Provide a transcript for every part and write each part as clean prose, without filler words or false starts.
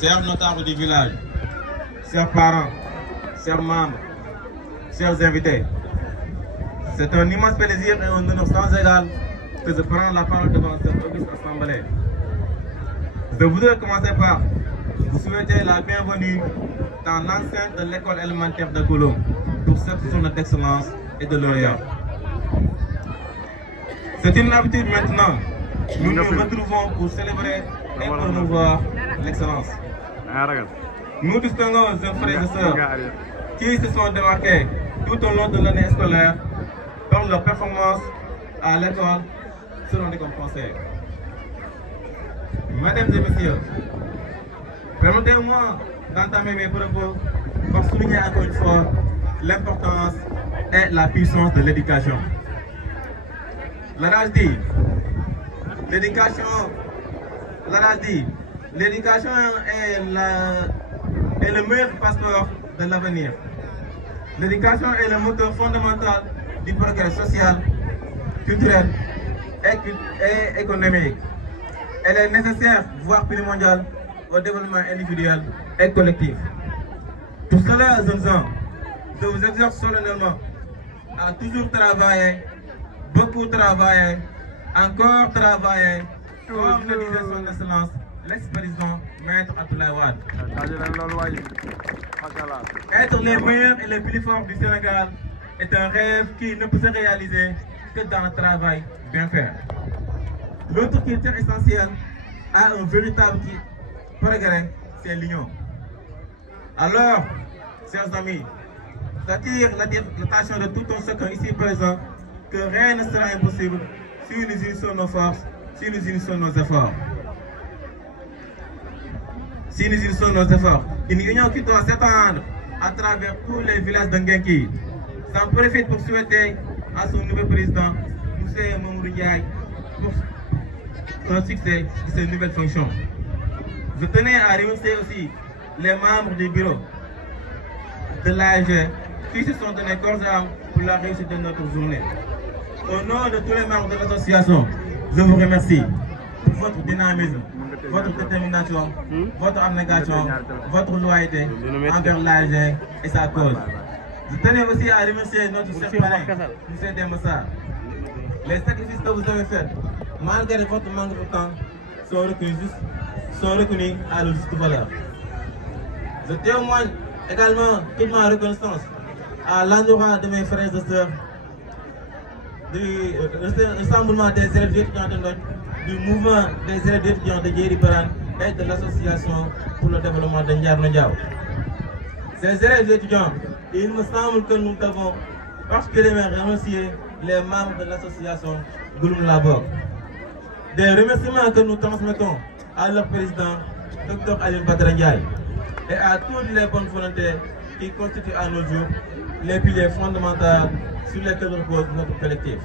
chers notables du village, chers parents, chers membres, chers invités, c'est un immense plaisir et un honneur sans égal que je prends la parole devant cette auguste assemblée. Je voudrais commencer par vous souhaiter la bienvenue dans l'enceinte de l'école élémentaire de Gouloum pour cette journée d'excellence et de lauréat. C'est une habitude maintenant. Nous nous retrouvons pour célébrer et promouvoir l'excellence. Nous distinguons nos jeunes frères et sœurs qui se sont démarqués tout au long de l'année scolaire par leur performance à l'école seront récompensés. Mesdames et messieurs, permettez-moi d'entamer mes propos pour souligner encore une fois l'importance et la puissance de l'éducation. L'adage dit, l'éducation est le meilleur passeport de l'avenir. L'éducation est le moteur fondamental du progrès social, culturel et économique. Elle est nécessaire, voire primordiale, au développement individuel et collectif. Pour cela, jeunes gens, je vous exhorte solennellement à toujours travailler, beaucoup travailler, encore travailler, comme le disait son excellence, l'ex-président Maître Abdoulaye Wade. Être les meilleurs et les plus forts du Sénégal est un rêve qui ne peut se réaliser que dans le travail bien fait. L'autre critère essentiel à un véritable progrès, c'est l'union. Alors, chers amis, j'attire l'attention de tout un chacun ici présent que rien ne sera impossible si nous unissons nos forces, si nous unissons nos efforts. Si nous unissons nos efforts, une union qui doit s'étendre à travers tous les villages de Nguenki. J'en profite pour souhaiter à son nouveau président, M. Mamoudou Ndiaye, pour un succès de ses nouvelles fonctions. Je tenais à remercier aussi les membres du bureau de l'AEG qui se sont donnés corps et âme pour la réussite de notre journée. Au nom de tous les membres de l'association, je vous remercie pour votre dynamisme, votre détermination, votre abnégation, votre loyauté envers l'AEG et sa cause. Je tenais aussi à remercier notre chef parrain, M. Demassa. Les sacrifices que vous avez faits, malgré votre manque de temps, sont reconnus à leur juste valeur. Je témoigne également toute ma reconnaissance à l'endroit de mes frères et sœurs du rassemblement des élèves étudiants de Ndoye, du mouvement des élèves étudiants de Djeri Barane et de l'association pour le développement de Ndiarno Ndiao. Ces élèves étudiants, il me semble que nous devons particulièrement remercier les membres de l'association Gouloum Labok. Des remerciements que nous transmettons à leur président, Dr Alioune Badara Ndiaye, et à toutes les bonnes volontés qui constituent à nos jours les piliers fondamentaux sur lesquels repose notre collectif.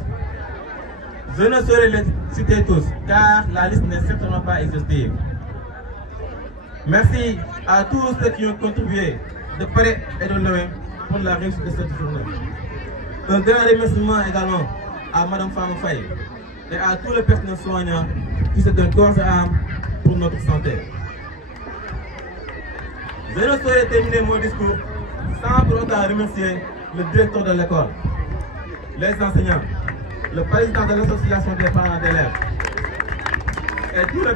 Je ne saurais les citer tous, car la liste n'est certainement pas exhaustive. Merci à tous ceux qui ont contribué de près et de loin pour la réussite de cette journée. Un grand remerciement également à Mme Fama Faye et à tous les personnels soignants qui se donnent corps et âme pour notre santé. Je ne saurais terminer mon discours sans pour autant remercier le directeur de l'école, les enseignants, le président de l'association des parents d'élèves et tout le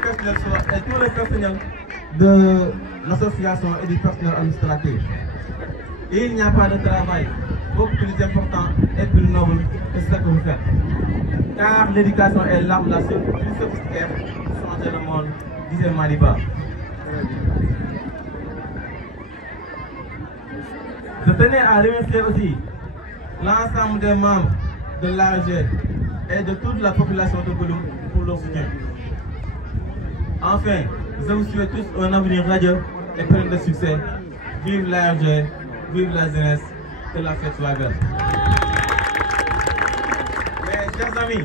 personnel de l'association et du personnel administratif. Il n'y a pas de travail beaucoup plus important et plus noble que ce que vous faites. Car l'éducation est l'arme la plus sophistiquée pour changer le monde, disait Maliba. Je tenais à remercier aussi l'ensemble des membres de l'AEG et de toute la population de Gouloum pour leur soutien. Enfin, je vous souhaite tous un avenir radieux et plein de succès. Vive l'AEG, vive la jeunesse, que la fête soit belle. Mes chers amis,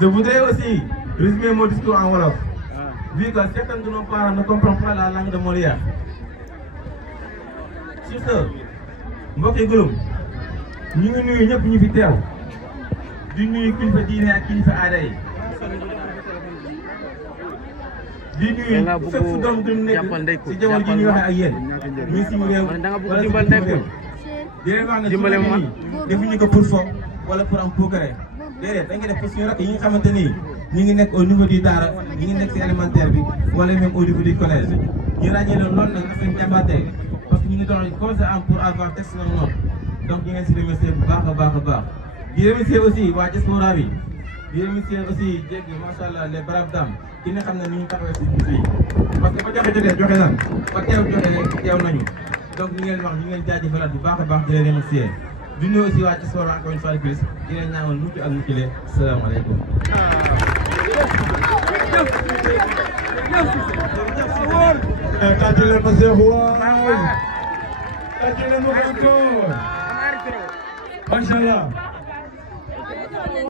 je voudrais aussi résumer mon discours en Wolof, vu que certains de nos parents ne comprennent pas la langue de Molière. Sur ce, mbokki Gouloum, ñu ngi nuyu ñëpp ñu fi teew di nuyu kilifa diine ak kilifa aada yi di nuyu fépp fu doom gën nekk si jamono ji ñuy waxee ak yéen ñii si réew wala si réew di leen wax ne su ma nii defuñu ko pour fo wala pour am progrès déedéet dañ koy def pour suñu rakk yi nga xamante ni ñu ngi nekk au niveau du daara ñu ngi nekk si élémentaire bi wala même au niveau du collège ñu ràññee leen loolu nag affaire jàmbaatee parce que ñu ngi doon conseil am pour avoir texte na noonu donc ñu ngeen si remercier bu baax a baax a baax di remercier aussi waa diaspora bi di remercier aussi jéggi macha allah les braves dames ki nga xam ne ni ñu taxawee si fii parce que ba joxe jotee joxe nan ba teew joxe teew nañu donc ñu ngeen wax ñu ngeen jaajëfalaat bu baax a baax di leen remercier di nuyu aussi waa diaspora encore une fois de plus di leen ñaanal mucc ak muccule salaamaaleykum. tàccu leen ma Cheikhou waay tàccu leen ma encore macha allah.